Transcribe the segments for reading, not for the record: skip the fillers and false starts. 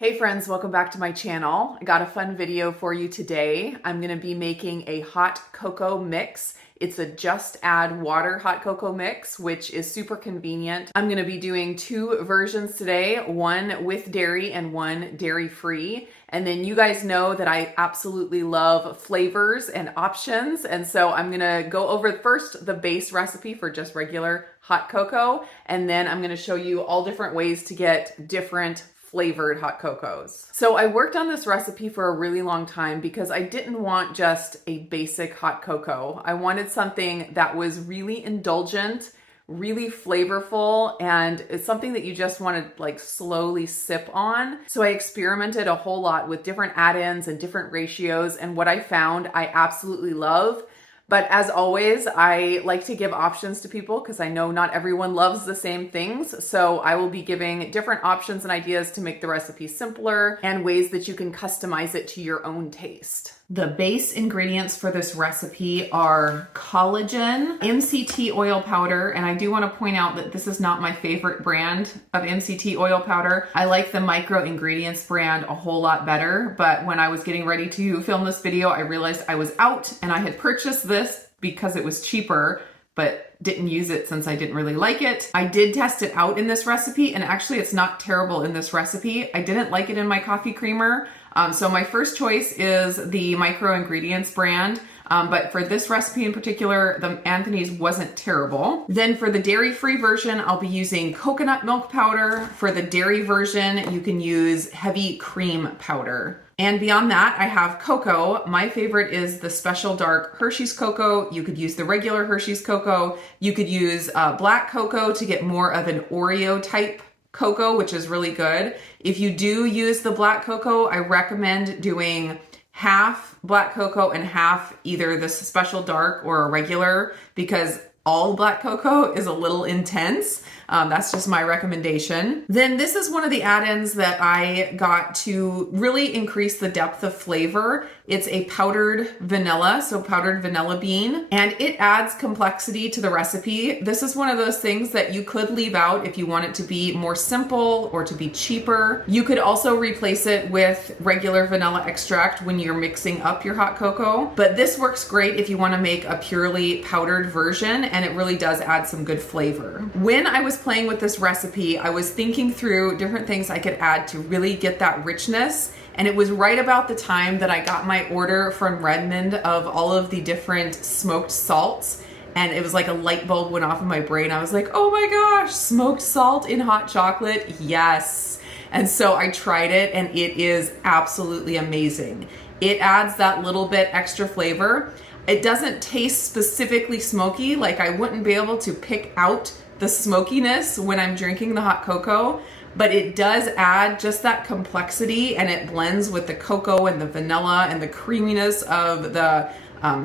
Hey friends, welcome back to my channel. I got a fun video for you today. I'm gonna be making a hot cocoa mix. It's a just add water hot cocoa mix, which is super convenient. I'm gonna be doing two versions today, one with dairy and one dairy free. And then you guys know that I absolutely love flavors and options. And so I'm gonna go over first the base recipe for just regular hot cocoa. And then I'm gonna show you all different ways to get different flavored hot cocos. So I worked on this recipe for a really long time because I didn't want just a basic hot cocoa. I wanted something that was really indulgent, really flavorful, and it's something that you just want to like slowly sip on. So I experimented a whole lot with different add-ins and different ratios, and what I found I absolutely love. But as always, I like to give options to people because I know not everyone loves the same things. So I will be giving different options and ideas to make the recipe simpler and ways that you can customize it to your own taste. The base ingredients for this recipe are collagen, MCT oil powder, and I do want to point out that this is not my favorite brand of MCT oil powder. I like the micro ingredients brand a whole lot better, but when I was getting ready to film this video, I realized I was out and I had purchased this because it was cheaper, but didn't use it since I didn't really like it. I did test it out in this recipe, and actually it's not terrible in this recipe. I didn't like it in my coffee creamer. So my first choice is the micro ingredients brand. But for this recipe in particular, the Anthony's wasn't terrible. Then for the dairy-free version, I'll be using coconut milk powder. For the dairy version, you can use heavy cream powder. And beyond that, I have cocoa. My favorite is the special dark Hershey's cocoa. You could use the regular Hershey's cocoa. You could use black cocoa to get more of an Oreo type cocoa, which is really good. If you do use the black cocoa, I recommend doing half black cocoa and half either the special dark or a regular, because all black cocoa is a little intense. That's just my recommendation. Then this is one of the add-ins that I got to really increase the depth of flavor. It's a powdered vanilla, so powdered vanilla bean, and it adds complexity to the recipe. This is one of those things that you could leave out if you want it to be more simple or to be cheaper. You could also replace it with regular vanilla extract when you're mixing up your hot cocoa, but this works great if you want to make a purely powdered version, and it really does add some good flavor. When I was playing with this recipe, I was thinking through different things I could add to really get that richness. And it was right about the time that I got my order from Redmond of all of the different smoked salts. And it was like a light bulb went off in my brain. I was like, oh my gosh, smoked salt in hot chocolate, yes. And so I tried it, and it is absolutely amazing. It adds that little bit extra flavor. It doesn't taste specifically smoky. Like, I wouldn't be able to pick out the smokiness when I'm drinking the hot cocoa, but it does add just that complexity, and it blends with the cocoa and the vanilla and the creaminess of the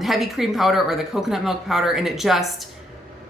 heavy cream powder or the coconut milk powder, and it just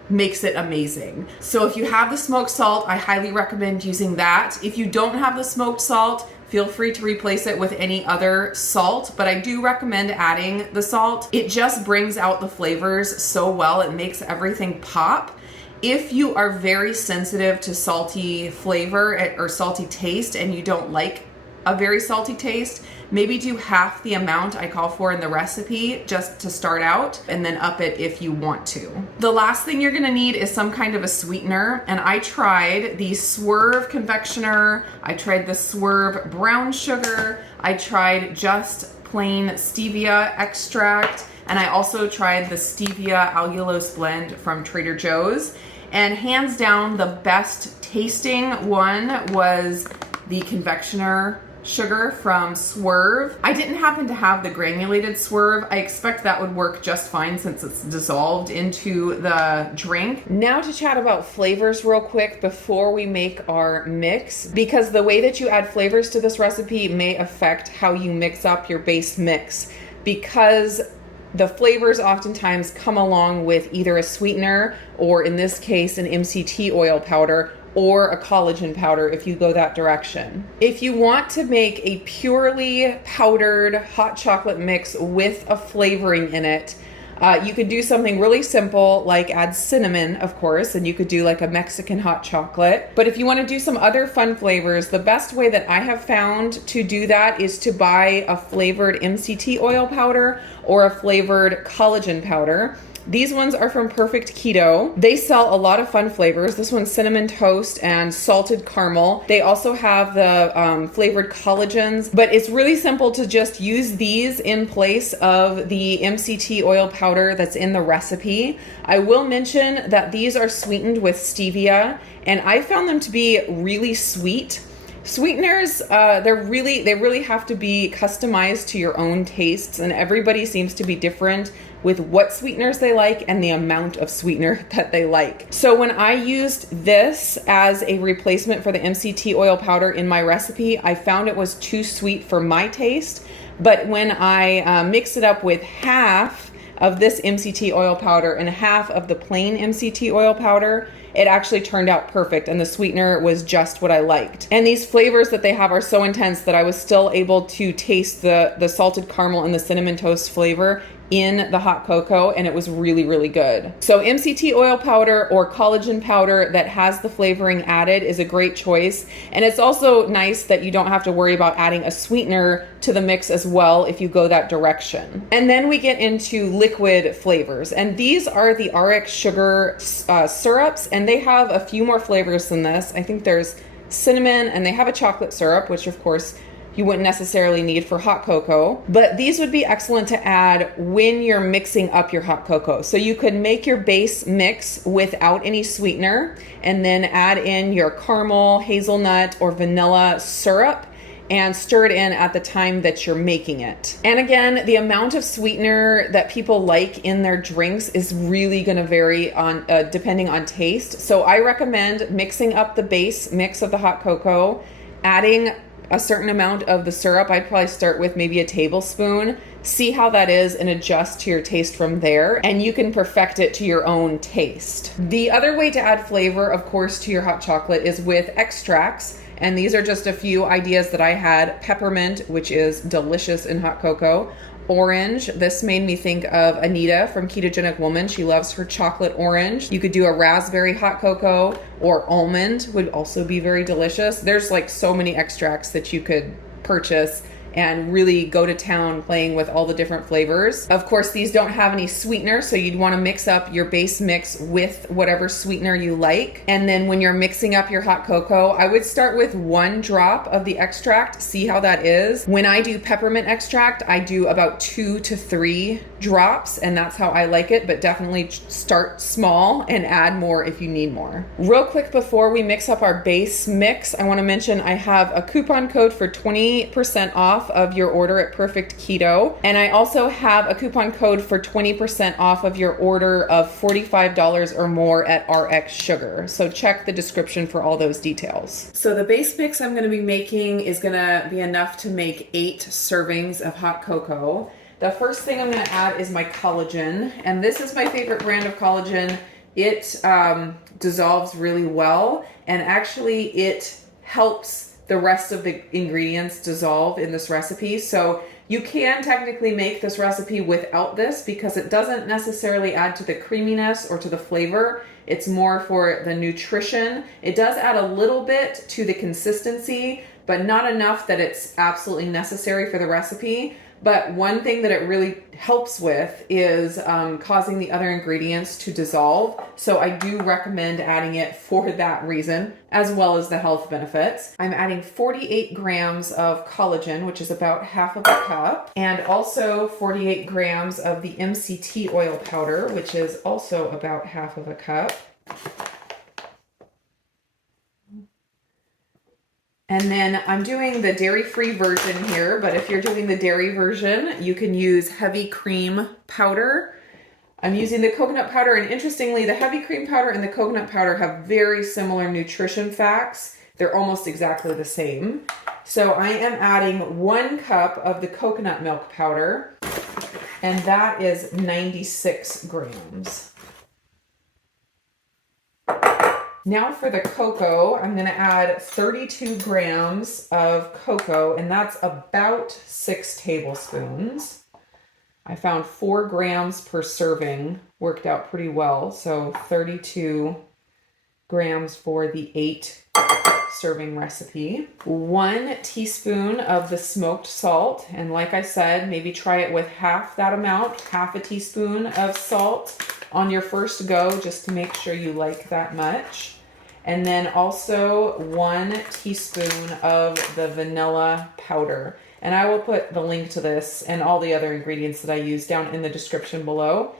makes it amazing. So if you have the smoked salt, I highly recommend using that. If you don't have the smoked salt, feel free to replace it with any other salt, but I do recommend adding the salt. It just brings out the flavors so well. It makes everything pop. If you are very sensitive to salty flavor or salty taste and you don't like a very salty taste, maybe do half the amount I call for in the recipe just to start out, and then up it if you want to. The last thing you're gonna need is some kind of a sweetener, and I tried the Swerve confectioner, I tried the Swerve brown sugar, I tried just plain stevia extract, and I also tried the stevia allulose blend from Trader Joe's. And hands down, the best tasting one was the confectioner sugar from Swerve. I didn't happen to have the granulated Swerve. I expect that would work just fine since it's dissolved into the drink. Now to chat about flavors real quick before we make our mix, because the way that you add flavors to this recipe may affect how you mix up your base mix, because the flavors oftentimes come along with either a sweetener, or in this case, an MCT oil powder, or a collagen powder if you go that direction. If you want to make a purely powdered hot chocolate mix with a flavoring in it, You could do something really simple like add cinnamon, of course, and you could do like a Mexican hot chocolate. But if you want to do some other fun flavors, the best way that I have found to do that is to buy a flavored MCT oil powder or a flavored collagen powder. These ones are from Perfect Keto. They sell a lot of fun flavors. This one's cinnamon toast and salted caramel. They also have the flavored collagens, but it's really simple to just use these in place of the MCT oil powder that's in the recipe. I will mention that these are sweetened with stevia, and I found them to be really sweet. Sweeteners, they really have to be customized to your own tastes, and everybody seems to be different with what sweeteners they like and the amount of sweetener that they like. So when I used this as a replacement for the MCT oil powder in my recipe, I found it was too sweet for my taste. But when I mixed it up with half of this MCT oil powder and half of the plain MCT oil powder, it actually turned out perfect, and the sweetener was just what I liked. And these flavors that they have are so intense that I was still able to taste the salted caramel and the cinnamon toast flavor in the hot cocoa, and it was really, really good. So MCT oil powder or collagen powder that has the flavoring added is a great choice. And it's also nice that you don't have to worry about adding a sweetener to the mix as well if you go that direction. And then we get into liquid flavors, and these are the RxSugar syrups, and they have a few more flavors than this. I think there's cinnamon, and they have a chocolate syrup, which of course you wouldn't necessarily need for hot cocoa, but these would be excellent to add when you're mixing up your hot cocoa. So you could make your base mix without any sweetener and then add in your caramel, hazelnut, or vanilla syrup and stir it in at the time that you're making it. And again, the amount of sweetener that people like in their drinks is really going to vary on depending on taste. So I recommend mixing up the base mix of the hot cocoa, adding a certain amount of the syrup. I'd probably start with maybe a tablespoon, see how that is, and adjust to your taste from there, and you can perfect it to your own taste. The other way to add flavor, of course, to your hot chocolate is with extracts, and these are just a few ideas that I had. Peppermint, which is delicious in hot cocoa. Orange, this made me think of Anita from Ketogenic Woman. She loves her chocolate orange. You could do a raspberry hot cocoa, or almond would also be very delicious. There's like so many extracts that you could purchase and really go to town playing with all the different flavors. Of course, these don't have any sweetener, so you'd want to mix up your base mix with whatever sweetener you like. And then when you're mixing up your hot cocoa, I would start with 1 drop of the extract, see how that is. When I do peppermint extract, I do about 2 to 3 drops, and that's how I like it, but definitely start small and add more if you need more. Real quick before we mix up our base mix, I want to mention I have a coupon code for 20% off of your order at Perfect Keto, and I also have a coupon code for 20% off of your order of $45 or more at RxSugar. So check the description for all those details. So the base mix I'm going to be making is going to be enough to make 8 servings of hot cocoa. The first thing I'm going to add is my collagen, and this is my favorite brand of collagen. It dissolves really well, and actually it helps the rest of the ingredients dissolve in this recipe. So you can technically make this recipe without this because it doesn't necessarily add to the creaminess or to the flavor. It's more for the nutrition. It does add a little bit to the consistency, but not enough that it's absolutely necessary for the recipe. But one thing that it really helps with is causing the other ingredients to dissolve. So I do recommend adding it for that reason, as well as the health benefits. I'm adding 48 grams of collagen, which is about half of a cup, and also 48 grams of the MCT oil powder, which is also about half of a cup. And then I'm doing the dairy-free version here, but if you're doing the dairy version, you can use heavy cream powder. I'm using the coconut powder, and interestingly, the heavy cream powder and the coconut powder have very similar nutrition facts. They're almost exactly the same. So I am adding 1 cup of the coconut milk powder, and that is 96 grams. Now for the cocoa, I'm going to add 32 grams of cocoa, and that's about 6 tablespoons. I found 4 grams per serving worked out pretty well. So 32 grams for the 8 serving recipe. 1 teaspoon of the smoked salt. And like I said, maybe try it with half that amount, half a teaspoon of salt on your first go, just to make sure you like that much. And then also 1 teaspoon of the vanilla powder. And I will put the link to this and all the other ingredients that I use down in the description below,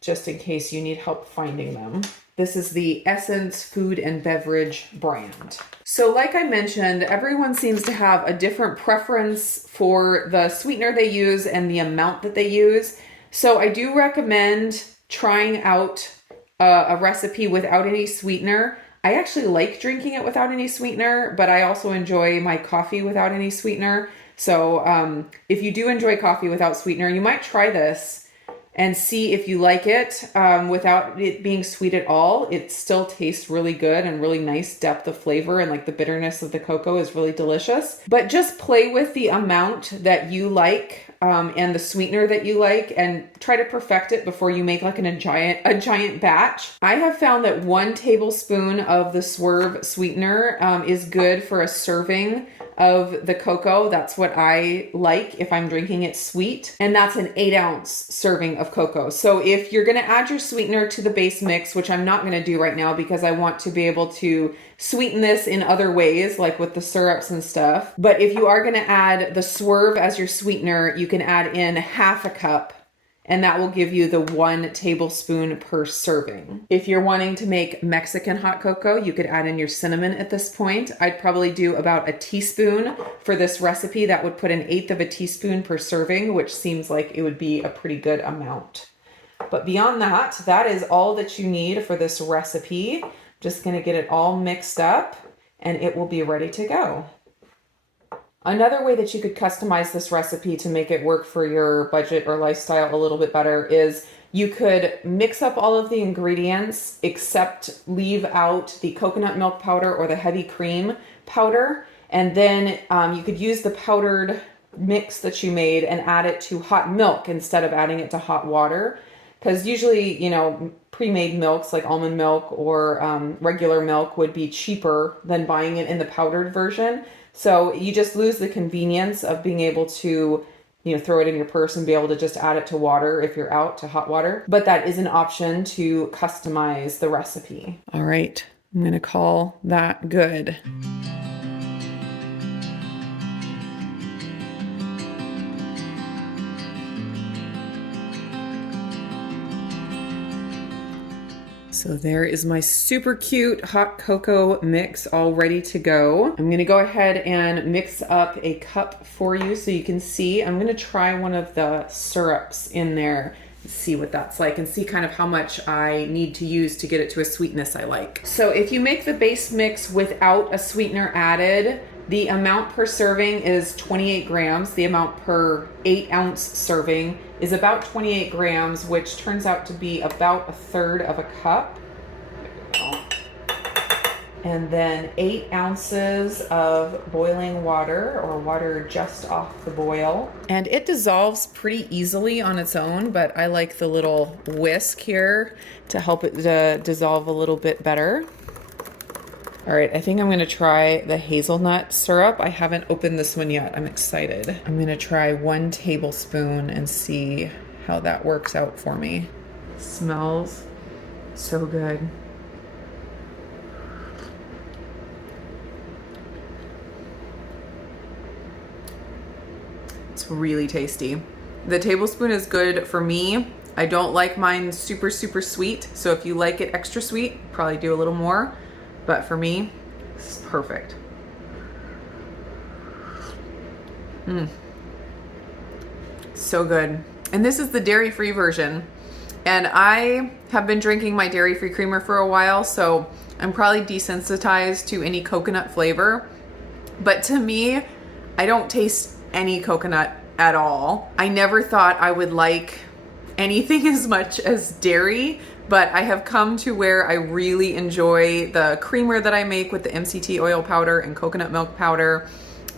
just in case you need help finding them. This is the Essence Food and Beverage brand. So like I mentioned, everyone seems to have a different preference for the sweetener they use and the amount that they use. So I do recommend trying out a recipe without any sweetener. I actually like drinking it without any sweetener, but I also enjoy my coffee without any sweetener. So if you do enjoy coffee without sweetener, you might try this and see if you like it without it being sweet at all. It still tastes really good and really nice depth of flavor, and like the bitterness of the cocoa is really delicious. But just play with the amount that you like and the sweetener that you like, and try to perfect it before you make like a giant batch. I have found that 1 tablespoon of the Swerve sweetener is good for a serving of the cocoa. That's what I like if I'm drinking it sweet. And that's an 8-ounce serving of cocoa. So if you're going to add your sweetener to the base mix, which I'm not going to do right now because I want to be able to sweeten this in other ways, like with the syrups and stuff. But if you are going to add the Swerve as your sweetener, you can add in half a cup, and that will give you the 1 tablespoon per serving. If you're wanting to make Mexican hot cocoa, you could add in your cinnamon at this point. I'd probably do about a teaspoon for this recipe. That would put 1/8 of a teaspoon per serving, which seems like it would be a pretty good amount. But beyond that, that is all that you need for this recipe. Just gonna get it all mixed up and it will be ready to go. Another way that you could customize this recipe to make it work for your budget or lifestyle a little bit better is you could mix up all of the ingredients except leave out the coconut milk powder or the heavy cream powder. And then you could use the powdered mix that you made and add it to hot milk instead of adding it to hot water. Because usually, you know, pre-made milks like almond milk or regular milk would be cheaper than buying it in the powdered version. So you just lose the convenience of being able to, you know, throw it in your purse and be able to just add it to water if you're out to hot water. But that is an option to customize the recipe. All right, I'm gonna call that good. So there is my super cute hot cocoa mix all ready to go. I'm gonna go ahead and mix up a cup for you so you can see. I'm gonna try one of the syrups in there, see what that's like, and see kind of how much I need to use to get it to a sweetness I like. So if you make the base mix without a sweetener added, the amount per serving is 28 grams. The amount per 8-ounce serving is about 28 grams, which turns out to be about 1/3 of a cup. And then 8 ounces of boiling water, or water just off the boil. And it dissolves pretty easily on its own, but I like the little whisk here to help it dissolve a little bit better. All right, I think I'm gonna try the hazelnut syrup. I haven't opened this one yet. I'm excited. I'm gonna try 1 tablespoon and see how that works out for me. Smells so good. It's really tasty. The tablespoon is good for me. I don't like mine super sweet, so if you like it extra sweet, probably do a little more. But for me, this is perfect. So good. And this is the dairy-free version. And I have been drinking my dairy-free creamer for a while, so I'm probably desensitized to any coconut flavor. But to me, I don't taste any coconut at all. I never thought I would like anything as much as dairy, but I have come to where I really enjoy the creamer that I make with the MCT oil powder and coconut milk powder.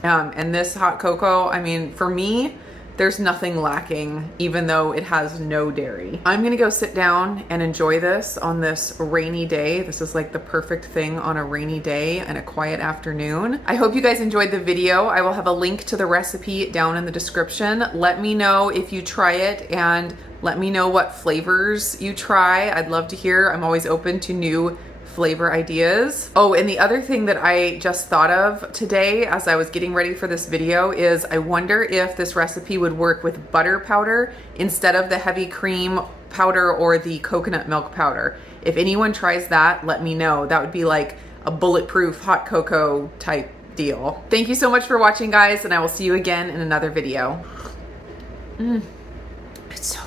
And this hot cocoa, I mean, for me, there's nothing lacking, even though it has no dairy. I'm gonna go sit down and enjoy this on this rainy day. This is like the perfect thing on a rainy day and a quiet afternoon. I hope you guys enjoyed the video. I will have a link to the recipe down in the description. Let me know if you try it and let me know what flavors you try. I'd love to hear. I'm always open to new flavor ideas. Oh, and the other thing that I just thought of today as I was getting ready for this video is I wonder if this recipe would work with butter powder instead of the heavy cream powder or the coconut milk powder. If anyone tries that, let me know. That would be like a bulletproof hot cocoa type deal. Thank you so much for watching, guys, and I will see you again in another video. It's so